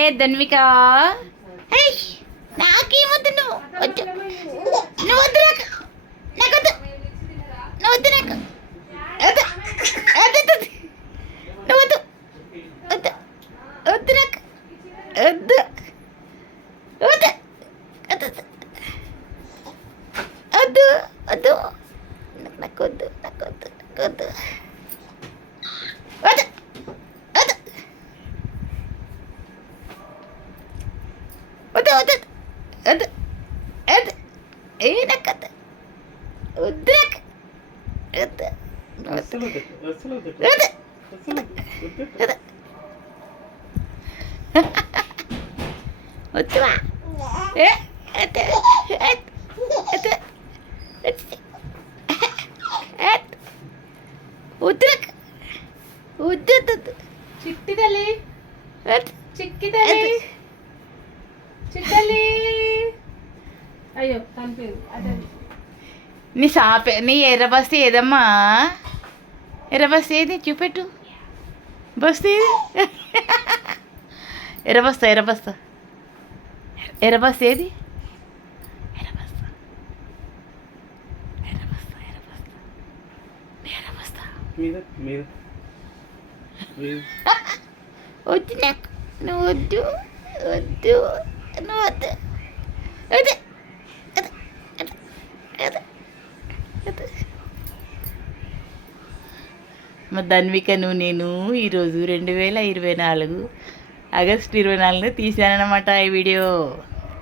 ఏ ధన్విక? నాకేమొద్దు నువ్వు. వద్దు. నువ్వు వద్దు నాకు. నాకొద్దు నువ్వు వద్దు నాకు. వద్దు. నువ్వు వద్దు. వద్దు. వద్దు నాకు. వద్దు వద్దు. వద్దు. వద్దు. నాకు వద్దు. నాకు వద్దు. నాకు వద్దు వద్దు వద్దు వద్దు చిట్టల్లి. అయ్యో కనిపించింది అదే. నీ సాపే నీ ఎర్ర బస్తి ఏదమ్మా? ఎర్ర బస్తి ఏది? చూపెట్టు. బస్తి ఏది? ఎర్ర బస్తా ఎర్ర బస్తా. ఎర్ర బస్తా ఏది? వద్దు నాకు. నువ్వు వద్దు వద్దు. నువ్వు వద్దు వద్దు మా ధన్వికను నేను ఈరోజు రెండు వేల ఇరవై నాలుగు ఆగస్టు ఇరవై నాలుగున తీశానన్నమాట ఈ వీడియో.